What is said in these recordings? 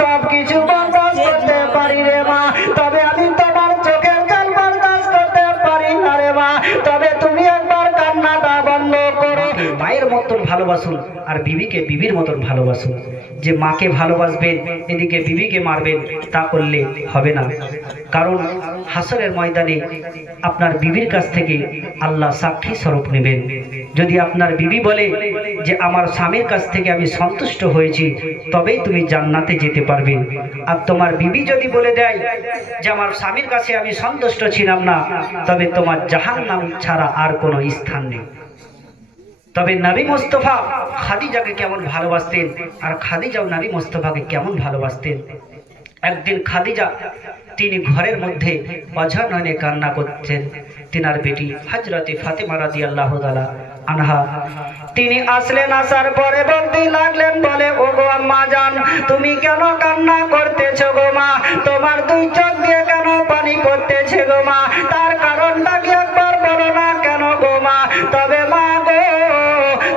সব কিছু বরদাস্ত করতে পারি রে মা, তবে আমি তোমার চোখের জল বরদাস্ত করতে পারি না রে মা, তবে তুমি একবার কান্নাটা বন্ধ করো। মায়ের মতন ভালোবাসুন আর বিবিকে বিবির মতন ভালোবাসুন। যে মাকে ভালোবাসবেন এদিকে বিবিকে মারবেন, তা করলে হবে না। কারণ হাসরের ময়দানে আপনার বিবির কাছ থেকে আল্লাহ সাক্ষী স্বরূপ নেবেন। যদি আপনার বিবি বলে যে আমার স্বামীর কাছ থেকে আমি সন্তুষ্ট হয়েছি, তবেই তুমি জান্নাতে যেতে পারবে। আর তোমার বিবি যদি বলে দেয় যে আমার স্বামীর কাছে আমি সন্তুষ্ট ছিলাম না, তবে তোমার জাহান্নাম ছাড়া আর কোনো স্থান নেই। তবে নবী মুস্তাফা খাদিজাকে কেমন ভালোবাসতেন, আর খাদিজাও নবী মুস্তাফাকে কেমন ভালোবাসতেন। একদিন খাদিজা তিনি ঘরের মধ্যে অঝানয়নে কান্না করছেন। তিনার বেটি হযরতে ফাতেমা রাদিয়াল্লাহু তাআলা আনহা তিনি আসলেন। আসার পরে বলতে লাগলেন, বলে ও গো আম্মা জান, তুমি কেন কান্না করতেছো গো মা? তোমার দুই চোখ দিয়ে কেন পানি পড়তেছে গো মা? তার কারণটা কি একবার বলো না কেন গো মা? তবে মা গো,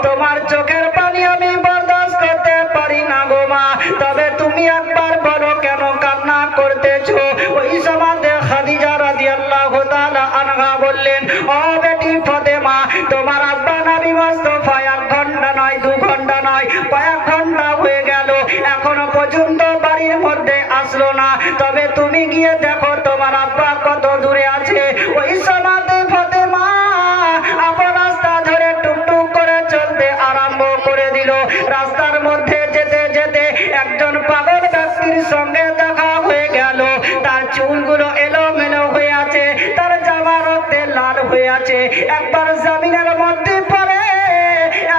তোমার চোখের পানি আমি বরদাস্ত করতে পারি না গো মা, তবে তুমি একবার বলো কেন কান্না করতেছো? ওই সময়তে খাদিজা রাদিয়াল্লাহু তাআলা আনহা বললেন, ও বেটি ফাতেমা, তোমার আব্বা নবী মুস্তাফা 1 ঘন্টা নয় 2 ঘন্টা নয় কয়েক ঘন্টা হয়ে গেল, এখনো পর্যন্ত বাড়ির মধ্যে আসলো না। তবে তুমি গিয়ে দেখো তোমার আব্বা কত দূরে আছে। ওই সময়তে ফাতেমা আপন রাস্তা ধরে টুকটুক করে চলতে আরম্ভ করে দিল। রাস্তার মধ্যে যেতে যেতে একজন পাগল ব্যক্তির সঙ্গে দেখা হয়ে গেল। তার চুলগুলো এলোমেলো হয়ে আছে, তার জামা রক্তে লাল হয়ে আছে, একবার জমিনের মধ্যে পড়ে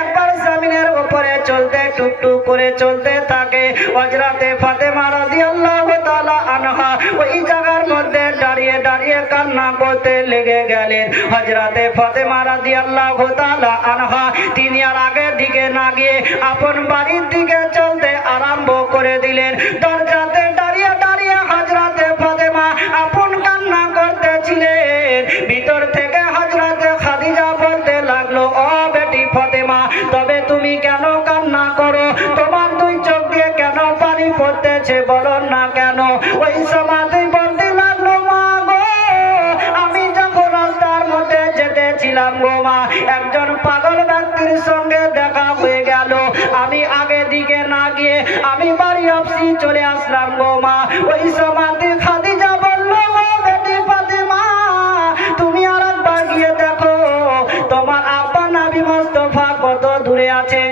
একবার জমিনের উপরে চলতে টুকটুক করে চলতে থাকে। হযরতে ফাতেমা রাদিয়াল্লাহু তাআলা আনহা ওই জায়গার মধ্যে দাঁড়িয়ে দাঁড়িয়ে কান্না করতে লেগে গেলেন। হযরতে ফাতেমা রাদিয়াল্লাহু তাআলা আনহা তিনি আর আগের দিকে না গিয়ে আপন বাড়ির দিকে চলতে আরম্ভ করে দিলেন। দরজাতে দাঁড়িয়ে দাঁড়িয়ে হযরতে ফাতেমা আপন কান্না করতেছিলেন। ভিতর থেকে হযরতে খাদিজা বলতে লাগলো, ও বেটি ফাতেমা, তবে তুমি কেন কান্না করো? তোমার দুই চোখ দিয়ে কেন পানি পড়তেছে বলো না কেন? ওই সময়তে বলতে লাগলো, মা গো, আমি যখন রাস্তার মধ্যে যেতেছিলাম গো মা, একজন পাগল ব্যক্তির সঙ্গে দেখা হয়ে গেল। আমি আগে দিকে না গিয়ে আমি বাড়ি অবধি চলে আসলাম গো মা। ওই সময়তে খাদিজা বললো, ও বেটি ফাতেমা, তুমি আর একবার গিয়ে দেখো তোমার আব্বা নবী মুস্তাফা কত দূরে আছে।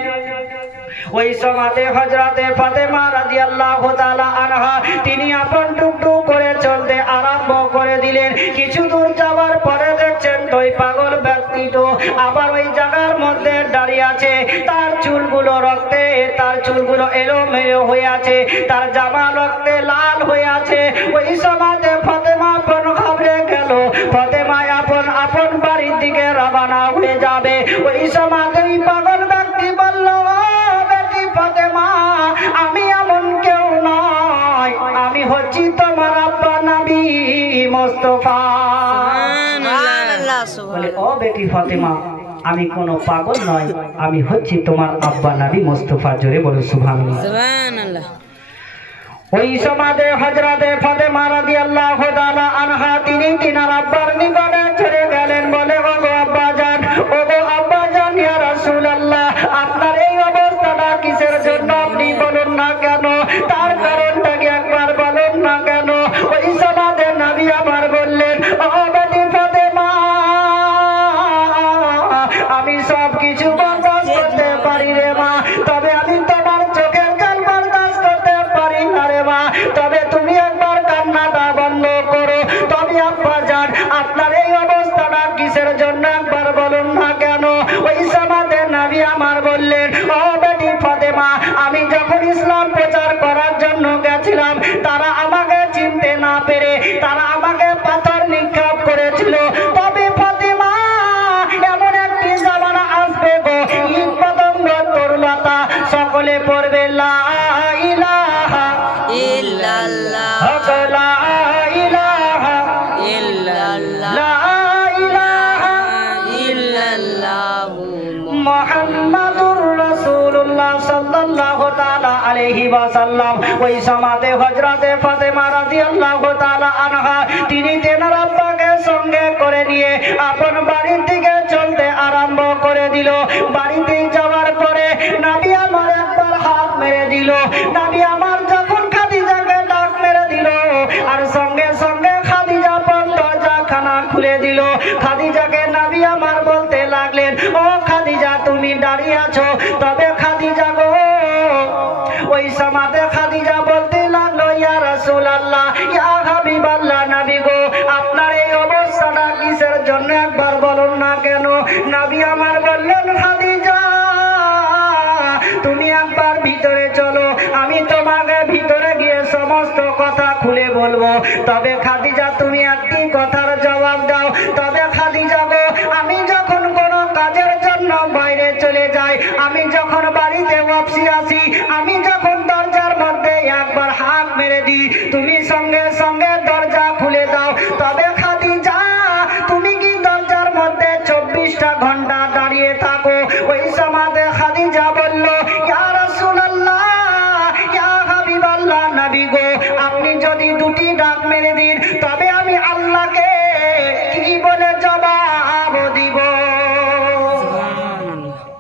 ওই সময়তে হযরতে ফাতেমা রাদিয়াল্লাহু তাআলা আনহা তিনি আপন টুকটুক করে চলতে আরম্ভ করে দিলেন। কিছু দূর যাওয়ার পরে দেখছেন ওই পাগল ব্যক্তিটো আবার ওই জায়গার মধ্যে দাঁড়িয়ে আছে। তার চুলগুলো রক্তে, তার চুলগুলো এলোমেলো হয়ে আছে, তার জামা রক্তে লাল হয়ে আছে। ওই সময়তে ফাতেমা আপন ঘাবড়ে গেল। ফাতেমা আপন আপন বাড়ির দিকে রওনা হয়ে যাবে। ওই সময়তে ওই পাগল ব্যক্তি বলল, ফাতেমা, আমি এমন কেউ নয়, আমি হচ্ছি তোমার আব্বা নবী মুস্তাফা। বলে, ও বেটি ফাতেমা, আমি কোনো পাগল নয়, আমি হচ্ছি তোমার আব্বা নবী মুস্তাফা। জোরে বলো সুবহানাল্লাহ। ওই সমাজে হযরতে ফাতেমা রাদিয়াল্লাহু তাআলা আনহা তিনি তিনার আব্বার নিকটে চলে গেলেন। বলে, ও গো আব্বা জান, ও গো আব্বা জান, ইয়া রাসূলুল্লাহ, আপনার এই অবস্থাটা কিসের জন্য আপনি বলুন না কেন? তার কারণটা কি একবার বলুন না কেন? ওই সমাজে নবী আমার বললেন, ও বেটি ফাতেমা, আমি সব কিছু বরদাস্ত করতে পারি রে মা, তবে আমি তোমার চোখের জল বরদাস্ত করতে পারি না রে মা, তবে তুমি একবার কান্নাটা বন্ধ করো। তবে আব্বা জান, আপনার এই ওয়াসাল্লাম। ওই সমাতে হযরতে ফাতেমা রাদিয়াল্লাহু তাআলা আনহা তিনি তেনার আব্বাকে সঙ্গে করে নিয়ে আপন বাড়ির দিকে চলতে আরম্ভ করে দিল। বাড়িতে যাওয়ার পরে নবী আমার একবার হাত মেরে দিল। নবী আমার যখন খাদিজাকে ডাক মেরে দিল আর সঙ্গে সঙ্গে খাদিজা দরজাখানা খুলে দিল। খাদিজাকে নবী আমার বলতে লাগলেন, ও খাদিজা তুমি দাঁড়িয়ে আছো? তবে খাদিজা গো, ওই সমাতে খাদিজা বলতে লাগলো, ইয়া রাসূলুল্লাহ, ইয়া হাবিবাল্লাহ, নবী গো আপনার এই অবস্থাটা কিসের জন্য একবার বলুন না কেন? নবী আমার বললেন, খাদিজা তুমি একবার ভিতরে চলো, আমি তোমাকে ভিতরে গিয়ে সমস্ত কথা খুলে বলবো। তবে খাদিজা তুমি একটি কথার জবাব দাও। তবে খাদিজা গো, আমি যখন কোনো কাজের জন্য বাইরে চলে যাই, আমি যখন বাড়িতে ওয়াপসি আসি, আমি যখন দরজার মধ্যে একবার হাত মেরে দিই, তুমি সঙ্গে সঙ্গে দরজা খুলে দাও। তবে খাদিজা তুমি কি দরজার মধ্যে 24টা ঘন্টা দাঁড়িয়ে থাকো? ওই সমাজে খাদিজা বলল, ইয়া রাসূলুল্লাহ, ইয়া হাবিবাল্লাহ, নবী গো আপনি যদি দুটি ডাক মেরে দিন তবে আমি আল্লাহকে কি বলে জবাব দিব?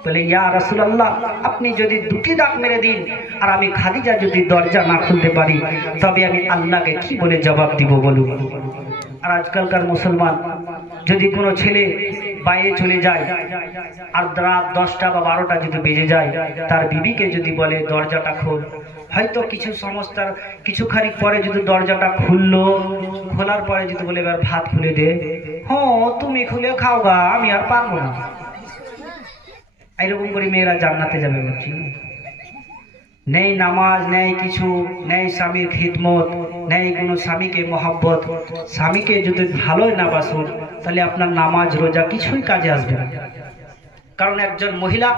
বলে, ইয়া রাসূলুল্লাহ আপনি যদি দুটি ডাক মেরে দিন আর আমি খাদিজা যদি দরজা না খুলতে পারি তবে আমি আল্লাহকে কি বলে জবাব দিব বলুন? আর আজকালকার মুসলমান যদি কোনো ছেলে বাইরে চলে যায় আর রাত 10টা বা 12টা যদি বেজে যায়, তার বিবিকে যদি বলে দরজাটা খোল, হয়তো কিছু সমস্যার কিছুখানি পরে যদি দরজাটা খুললো, খোলার পরে যদি বলে এবার ভাত খুলে দে, হ্যাঁ তুমি খুলে খাও গা, আমি আর পারবো না। এইরকম করে মেয়েরা জান্নাতে যাবে বলছি। নেই নামাজ, নেই কিছু, নেই স্বামীর খিদমত, নেই কোনো স্বামীকে মহব্বত। স্বামীকে যদি ভালোই না বাসুন তাহলে আপনার নামাজ রোজা কিছুই কাজে আসবে না। কারণ একজন মহিলা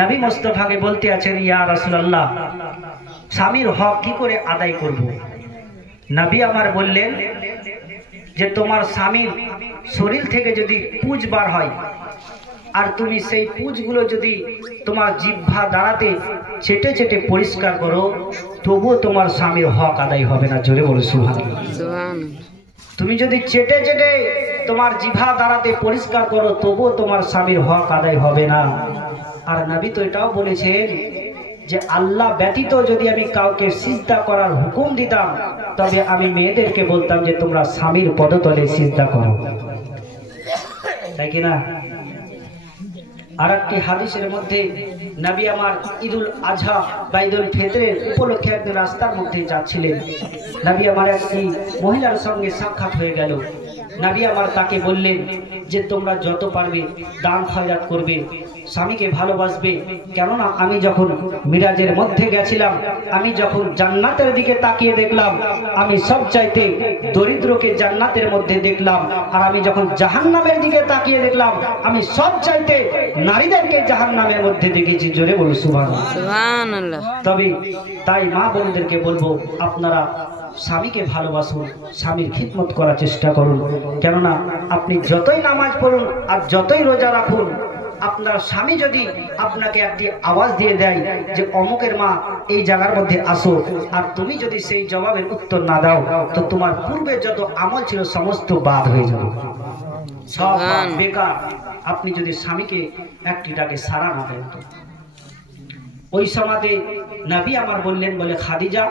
নবী মুস্তাফাকে বলতে আছেন, ইয়া রাসূলুল্লাহ স্বামীর হক কি করে আদায় করব? নবী আমার বললেন যে তোমার স্বামীর শরীর থেকে যদি পুঁজ বার হয় আর তুমি সেই পুঁজগুলো যদি তোমার জিহ্বা দ্বারাতে চেটে চেটে পরিষ্কার করো, তবুও তোমার স্বামীর হক আদায় হবে না। জোরে বলো সুবহানাল্লাহ। তুমি যদি চেটে চেটে তোমার জিহ্বা দ্বারাতে পরিষ্কার করো, তবুও তোমার স্বামীর হক আদায় হবে না। আর নবী তো এটাও বলেছেন যে আল্লাহ ব্যতীত যদি আমি কাউকে সিজদা করার হুকুম দিতাম তবে আমি মেয়েদেরকে বলতাম যে তোমরা স্বামীর পদতলে সিজদা করো, তাই কিনা? আর একটি হাদিসের মধ্যে নবী আমার ঈদুল আজহা বা ঈদুল ফিতরের উপলক্ষে একদিন রাস্তার মধ্যে যাচ্ছিলেন। নবী আমার একটি মহিলার সঙ্গে সাক্ষাৎ হয়ে গেল। নবী আমার তাকে বললেন যে তোমরা যত পারবে দান খয়রাত করবে, স্বামীকে ভালোবাসবে। কেননা আমি যখন মিরাজের মধ্যে গেছিলাম, আমি যখন জান্নাতের দিকে তাকিয়ে দেখলাম, আমি সব চাইতে দরিদ্রকে জান্নাতের মধ্যে দেখলাম। আর আমি যখন জাহান্নামের দিকে তাকিয়ে দেখলাম, আমি সব চাইতে নারীদেরকে জাহান্নামের মধ্যে দেখেছি। জোরে বলুন সুবহানাল্লাহ। তবে তাই মা বোনদেরকে বলবো, আপনারা স্বামীকে ভালোবাসুন, স্বামীর খিদমত করার চেষ্টা করুন। কেননা আপনি যতই নামাজ পড়ুন আর যতই রোজা রাখুন, আপনার স্বামী যদি আপনাকে একটি আওয়াজ দিয়ে দেয় যে অমুকের মা এই জায়গার মধ্যে আসো, আর তুমি যদি সেই জবাবের উত্তর না দাও, তো তোমার পূর্বে যত আমল ছিল সমস্ত বাদ হয়ে যাবে, সব বেকার। আপনি যদি স্বামীকে একটি ডাকে সাড়া না দেন। ওই সমাজে নবী আমার বললেন, বলে খাদিজা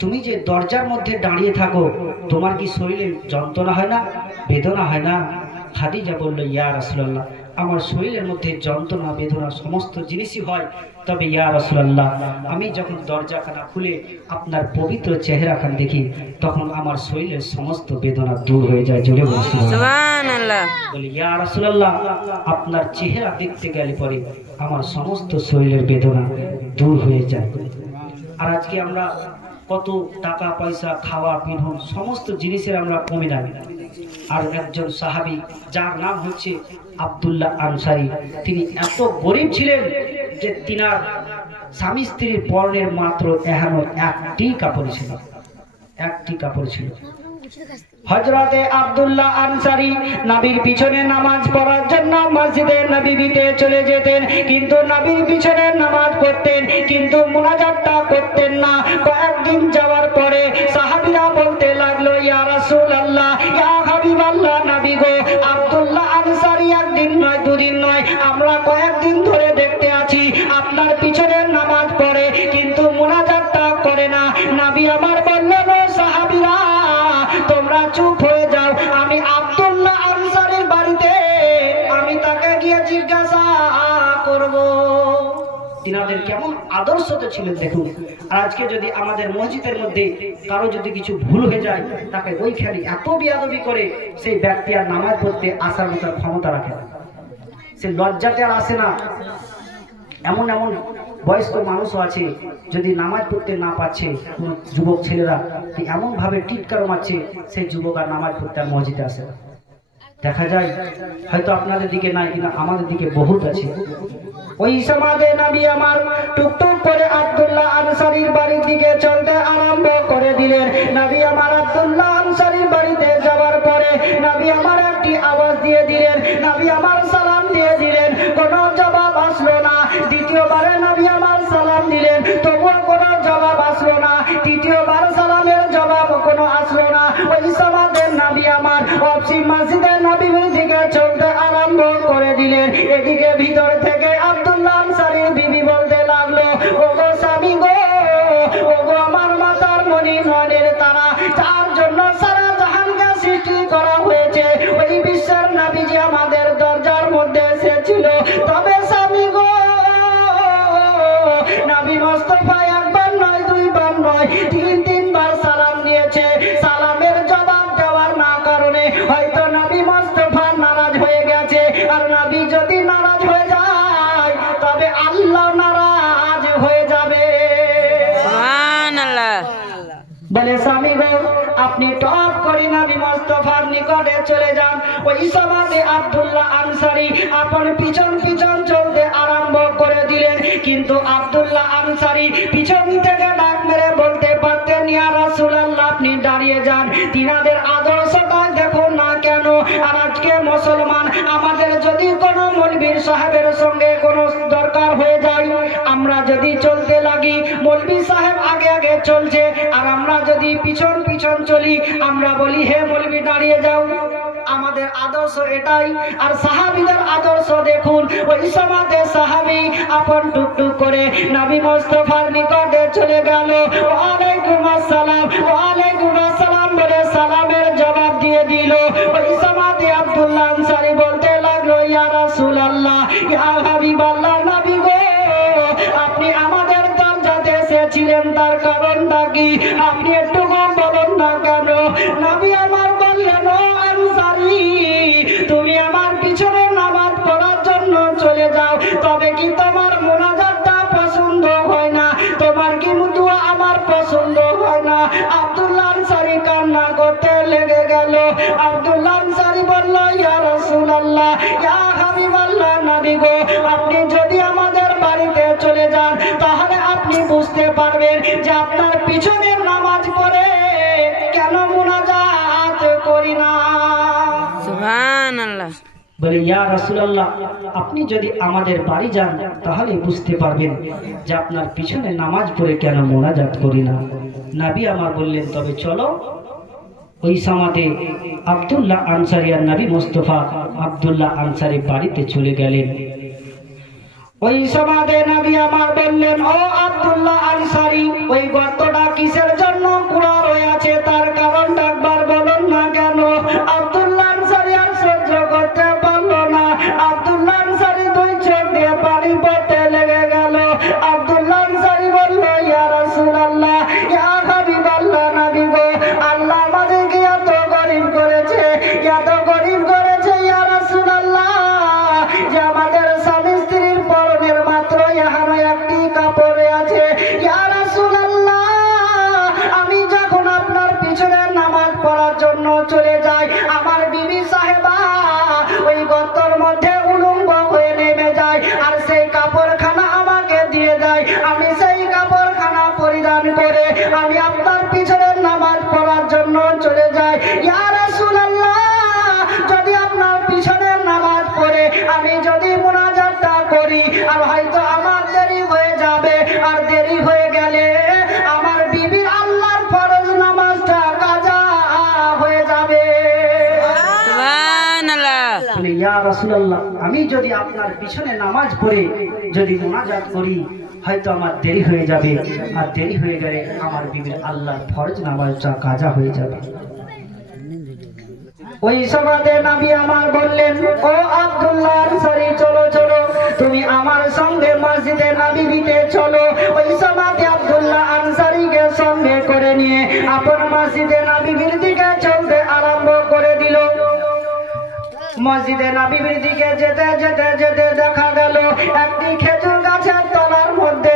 তুমি যে দরজার মধ্যে দাঁড়িয়ে থাকো, তোমার কি শরীরে যন্ত্রণা হয় না, বেদনা হয় না? খাদিজা বলল, ইয়া রাসূলুল্লাহ আমার শরীরের মধ্যে যন্ত্রণা বেদনা সমস্ত জিনিসই হয়, তবে ইয়া রাসূলুল্লাহ আমি যখন দরজাখানা খুলে আপনার পবিত্র চেহারাখান দেখি তখন আমার শরীরের সমস্ত বেদনা দূর হয়ে যায়। জোরে বলুন সুবহানাল্লাহ। বলি, ইয়া রাসূলুল্লাহ আপনার চেহারা দেখতে গেলে পরে আমার সমস্ত শরীরের বেদনা দূর হয়ে যায়। আর আজকে আমরা কত টাকা পয়সা, খাওয়া পিন্ধন সমস্ত জিনিসের আমরা কমে নাই। আর একজন সাহাবী যার নাম হচ্ছে আব্দুল্লাহ আনসারী, তিনি এত গরিব ছিলেন যে তিনার স্বামী স্ত্রীর পরনের মাত্র এখনো একটি কাপড় ছিল, একটি কাপড় ছিল। হযরতে আব্দুল্লাহ আনসারী নবীর পিছনে নামাজ পড়ার জন্য মসজিদে নববীতে চলে যেতেন, কিন্তু নবীর পিছনে নামাজ পড়তেন কিন্তু মুনাজাতটা করতেন না। কয়েকদিন যাওয়ার পরে সাহাবীরা বলতে লাগলো, ইয়া রাসূলুল্লাহ, ইয়া হাবিবাল্লাহ, নবী গো, আব্দুল্লাহ আনসারী একদিন নয় দুদিন নয়, আমরা কয়েকদিন ধরে দেখতে আছি আপনার পিছনে নামাজ পড়ে কিন্তু মুনাজাতটা করে না। নবী আমার বললেন, ও সাহাবীরা, তোমরা চুপ হয়ে যাও, আমি আব্দুল্লাহ আনসারীর বাড়িতে আমি তাকে গিয়ে জিজ্ঞাসা করব। তিনাদের কেমন আদর্শতে ছিলেন দেখুন। আর আজকে যদি আমাদের মসজিদের মধ্যে কারো যদি কিছু ভুল হয়ে যায়, তাকে ওইখানে এত বেয়াদবি করে সেই ব্যক্তি আর নামাজ পড়তে আসার মতো ক্ষমতা রাখে না, সে লজ্জাতে আর আসে না। এমন এমন বয়স্ক মানুষও আছে, যদি নামাজ পড়তে না পারছে কোনো যুবক ছেলেরা এমন ভাবে টিটকার মারছে, সেই যুবক আর নামাজ পড়তে আর মসজিদে আসে না। দেখা যায় হয়তো আপনাদের দিকে নাই, কিন্তু আমাদের দিকে বহুত আছে। ওই সমাজে নবী আমার টুকটুক করে আব্দুল্লাহ আনসারীর বাড়ির দিকে চলতে আরম্ভ করে দিলেন। নবী আমার আব্দুল্লাহ আনসারীর বাড়িতে যাওয়ার পরে নবী আমার একটি আওয়াজ দিয়ে দিলেন, নবী আমার সালাম দিয়ে দিলেন, কোনো জবাব আসলো না। দ্বিতীয়বারে নবী আমার সালাম দিলেন, তবুও কোনো জবাব আসলো না। তৃতীয়বার সালামের জবাব কোনো আসলো না। ওই সমাজে নবী আমার অফসি মসজিদে নবীর দিকে চলতে আরম্ভ করে দিলেন। এদিকে ভিতর থেকে আব্দুল্লাহ আনসারীর বিবি বলতে লাগলো, ওগো স্বামী গো, ওগো আমার মাতার মনি নয়নের তারা, তার জন্য সারা জাহানকে সৃষ্টি করা হয়েছে, ওই বিশ্বের নবীজি আমাদের দরজার মধ্যে এসেছিল। তবে স্বামী গো, নবী মুস্তাফা একবার নয় দুইবার নয় তিনবার সালাম দিয়েছে। সালামের জবাব দেওয়ার না কারণে হয়তো নবী মুস্তাফা নারাজ হয়ে গেছে। আর নবী যদি নারাজ হয়ে যায় তবে আল্লাহ নারাজ হয়ে যাবে। সুবহানাল্লাহ। বলে স্বামী গো, আপনি টপ করে নবী মুস্তাফার নিকটে চলে যান। ওই সমাজে আব্দুল্লাহ আনসারী আপন পিছন পিছন চলতে আরম্ভ করে দিলেন, কিন্তু আব্দুল্লাহ আনসারী পিছন থেকে ডাক মেরে বলতে পারতেন, ইয়া রাসূলুল্লাহ, আপনি দাঁড়িয়ে যান, তিনাদের আদর্শটা দেখুন না কেন। আর আজকে মুসলমান আমাদের যদি কোনো মৌলবীর সাহেবের সঙ্গে কোনো দরকার হয়ে যায়, আমরা যদি চলতে লাগি, মৌলবী সাহেব আগে আগে চলছে আর আমরা যদি পিছন পিছন চলি, আমরা বলি হে মৌলবী দাঁড়িয়ে যাও। আমাদের আদর্শ এটাই। আর সাহাবীদের আদর্শ দেখুন, ওই সমাজে সাহাবী আপন টুকটুক করে নবী মুস্তাফার নিকটে চলে গেল। ওয়ালাইকুম আসসালাম, ওয়ালাইকুম আসসালাম বলে সালামের জবাব দিয়ে দিল। ওই সমাজে আব্দুল্লাহ আনসারী বলতে লাগলো, ইয়া রাসূলুল্লাহ, ইয়া হাবিবাল্লাহ, নবী গো, আপনি আমাদের দরজাতে এসেছিলেন, তার কারণটা কি? আপনি একটু কম বলুন না কেন? নবী আমার বললেন, ও আনসারী, তুমি আমার পিছনে নামাজ পড়ার জন্য চলে যাও, তবে কি তোমার মুনাজাতটা পছন্দ হয় না? তোমার কি দুআ আমার পছন্দ হয় না? আব্দুল্লাহ আনসারী কান্না করতে লেগে গেল। আব্দুল্লাহ আনসারী বলল, ইয়া রাসূলুল্লাহ, ইয়া হাবিবাল্লাহ, নবী গো, আপনি যদি আমাদের বাড়িতে চলে যান তাহলে আপনি বুঝতে পারবেন যে আপনার পিছনে নামাজ পড়ে কেন মুনাজাত করি না। সুবহানাল্লাহ। বলে, ইয়া রাসূলুল্লাহ, আপনি যদি আমাদের বাড়ি যান তাহলে বুঝতে পারবেন যে আপনার পিছনে নামাজ পড়ে কেন মুনাজাত করি না। নবী আমার বললেন, তবে চলো। ওই সমাজে আব্দুল্লাহ আনসারী আর নবী মুস্তাফা আব্দুল্লাহ আনসারী বাড়িতে চলে গেলেন। ওই সমাজে নবী আমার বললেন, ও আব্দুল্লাহ আনসারী, ওই গর্তটা কিসের জন্য কুড়া রয়ে আছে, তার কারণটা একবার বলুন না কেন? আব্দুল্লাহ আনসারী আর সহ্য করতে পারল না। আব্দুল্লাহ আনসারী দুই চোখ দিয়ে পানি পড়তে লেগে গেল। আব্দুল্লাহ আনসারী বলল, ইয়া রাসূলুল্লাহ, ইয়া হাবিবাল্লাহ, নবী গো, আল্লাহ আমাদেরকে এত গরিব করেছে, এত গরিব করেছে ইয়া রাসূলুল্লাহ, যে আমাদের স্বামী স্ত্রীর পরনের মাত্র এখানে একটি কাপড়ে আছে। ইয়া রাসূলুল্লাহ, ইয়া রাসূলুল্লাহ, আমি যদি আপনার পিছনে নামাজ পড়ে যদি মুনাজাত করি হয়তো আমার দেরি হয়ে যাবে, আর দেরি হয়ে গেলে আমার বিবির আল্লাহর ফরজ নামাজটা কাজা হয়ে যাবে। ওই সমাজে নবী আমার বললেন, ও আব্দুল্লাহ আনসারী, চলো চলো, তুমি আমার সঙ্গে মসজিদে নববীতে চলো। ওই সমাজে আব্দুল্লাহ আনসারীকে সঙ্গে করে নিয়ে আপন মসজিদে নববীর দিকে চলতে আরম্ভ করে দিল। মসজিদে নববীর দিকে যেতে যেতে যেতে দেখা গেল একটি খেজুর গাছের তলার মধ্যে